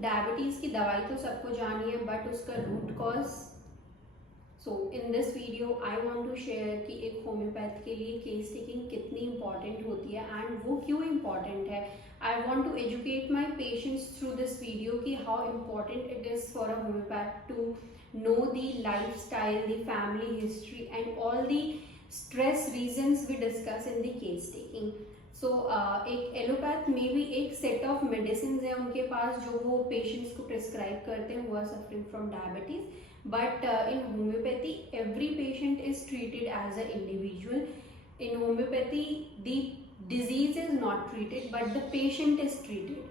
Diabetes की दवाई तो सबको जानी है, बट उसका root cause. So in this video I want to share कि एक होम्योपैथ के लिए केस टेकिंग कितनी इंपॉर्टेंट होती है एंड वो क्यों इम्पॉर्टेंट है। I want to educate my patients through this video कि how important it is for a homeopath to know the lifestyle, the family history and all the stress reasons we discuss in the case taking. So एक allopath में भी एक set of medicine है उनके पास जो वो patients को prescribe करते हैं, हुआ suffering from diabetes, but in homeopathy every patient is treated as a individual. In homeopathy the disease is not treated but the patient is treated.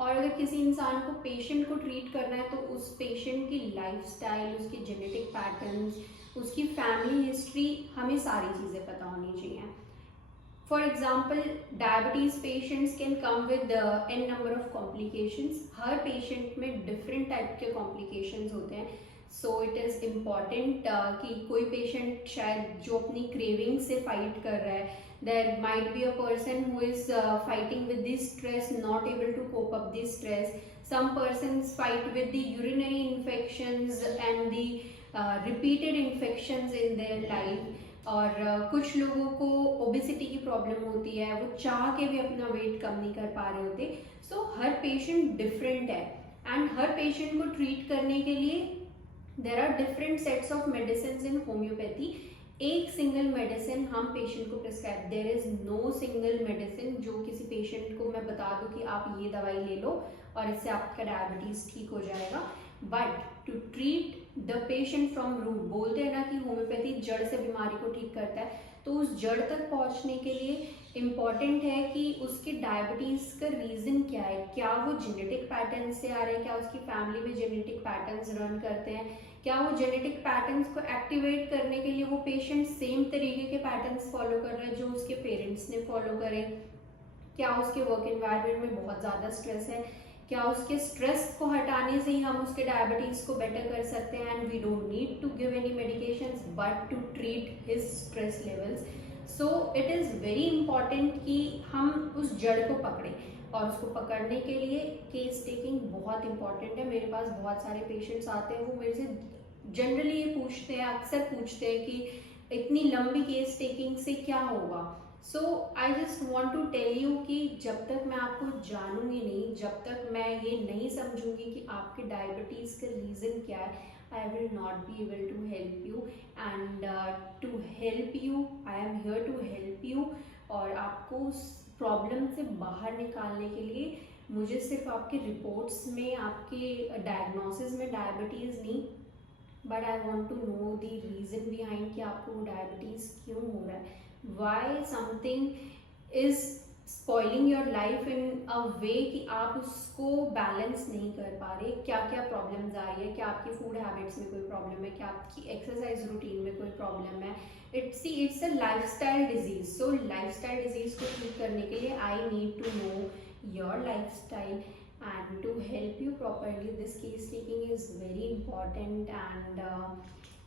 और अगर किसी इंसान को पेशेंट को ट्रीट करना है तो उस पेशेंट की लाइफस्टाइल, उसके जेनेटिक पैटर्न्स, उसकी फैमिली हिस्ट्री, हमें सारी चीज़ें पता होनी चाहिए. For example diabetes patients can come with an number of complications. हर पेशेंट में डिफरेंट टाइप के कॉम्प्लिकेशंस होते हैं. सो इट इज़ इम्पॉर्टेंट कि कोई पेशेंट शायद जो अपनी क्रेविंग से फाइट कर रहा है, there might be a person who is fighting with this stress, not able to cope up this stress. Some persons fight with the urinary infections and the repeated infections in their life. और कुछ लोगों को obesity की problem होती है, वो चाह के भी अपना वेट कम नहीं कर पा रहे होते. सो हर पेशेंट डिफरेंट है एंड हर पेशेंट को ट्रीट करने के लिए there are different sets of medicine in homeopathy. एक सिंगल मेडिसिन हम पेशेंट को prescribe, there is no single medicine जो किसी पेशेंट को मैं बता दूं कि आप ये दवाई ले लो और इससे आपका डायबिटीज ठीक हो जाएगा. But to treat the patient from root, बोलते हैं ना कि होम्योपैथी जड़ से बीमारी को ठीक करता है, तो उस जड़ तक पहुंचने के लिए इम्पॉर्टेंट है कि उसके डायबिटीज का रीजन क्या है. क्या वो जेनेटिक पैटर्न से आ रहे हैं, क्या उसकी फैमिली में जेनेटिक पैटर्न्स रन करते हैं, क्या वो जेनेटिक पैटर्न्स को एक्टिवेट करने के लिए वो पेशेंट सेम तरीके के पैटर्न्स फॉलो कर रहे हैं जो उसके पेरेंट्स ने फॉलो करे, क्या उसके वर्क एनवायरनमेंट में बहुत ज़्यादा स्ट्रेस है, क्या उसके स्ट्रेस को हटाने से ही हम उसके डायबिटीज़ को बेटर कर सकते हैं. And we don't need to give any medications but to treat his stress levels. So it is very important कि हम उस जड़ को पकड़ें, और उसको पकड़ने के लिए केस टेकिंग बहुत इंपॉर्टेंट है. मेरे पास बहुत सारे पेशेंट्स आते हैं, वो मेरे से जनरली ये पूछते हैं, अक्सर पूछते हैं कि इतनी लंबी केस टेकिंग से क्या होगा. So I just want to tell you कि जब तक मैं आपको जानूंगी नहीं, जब तक मैं ये नहीं समझूंगी कि आपके डायबिटीज़ का रीज़न क्या है, I will not be able to help you. And to help you, I am here to help you. और आपको उस प्रॉब्लम से बाहर निकालने के लिए मुझे सिर्फ आपके रिपोर्ट्स में, आपके डायग्नोसिस में डायबिटीज़ नहीं, but I want to know the reason behind कि आपको डायबिटीज़ क्यों हो रहा है, why something is spoiling your life in a way कि आप उसको बैलेंस नहीं कर पा रहे. क्या क्या प्रॉब्लम्स आ रही है, क्या आपकी फूड हैबिट्स में कोई प्रॉब्लम है, क्या आपकी एक्सरसाइज रूटीन में कोई प्रॉब्लम है. It's a lifestyle disease. So lifestyle disease को ठीक करने के लिए I need to know your lifestyle and to help you properly. This case taking is very important. And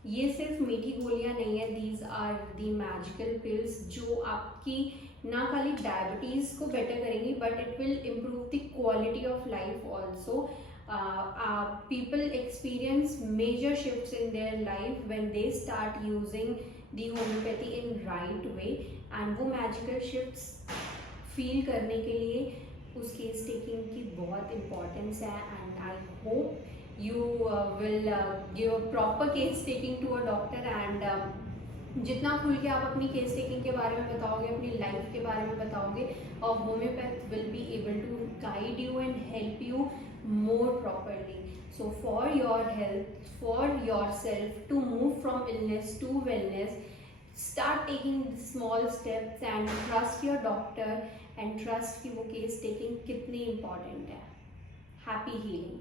ये सिर्फ मीठी गोलियां नहीं है, these are the magical pills जो आपकी ना खाली डायबिटीज़ को बेटर करेंगी but it will improve the quality of life also. People experience major shifts in their life when they start using the homeopathy in right way. and वो magical shifts feel करने के लिए उस case taking की बहुत importance है. And I hope you will give a proper case taking to a doctor. And जितना खुल के आप अपनी केस टेकिंग के बारे में बताओगे, अपनी लाइफ के बारे में बताओगे, और homeopath will be able to guide you and help you more properly. So for your health, for your self, to move from illness to wellness, start taking small steps and trust your doctor and trust कि वो case taking कितनी important है. Happy healing.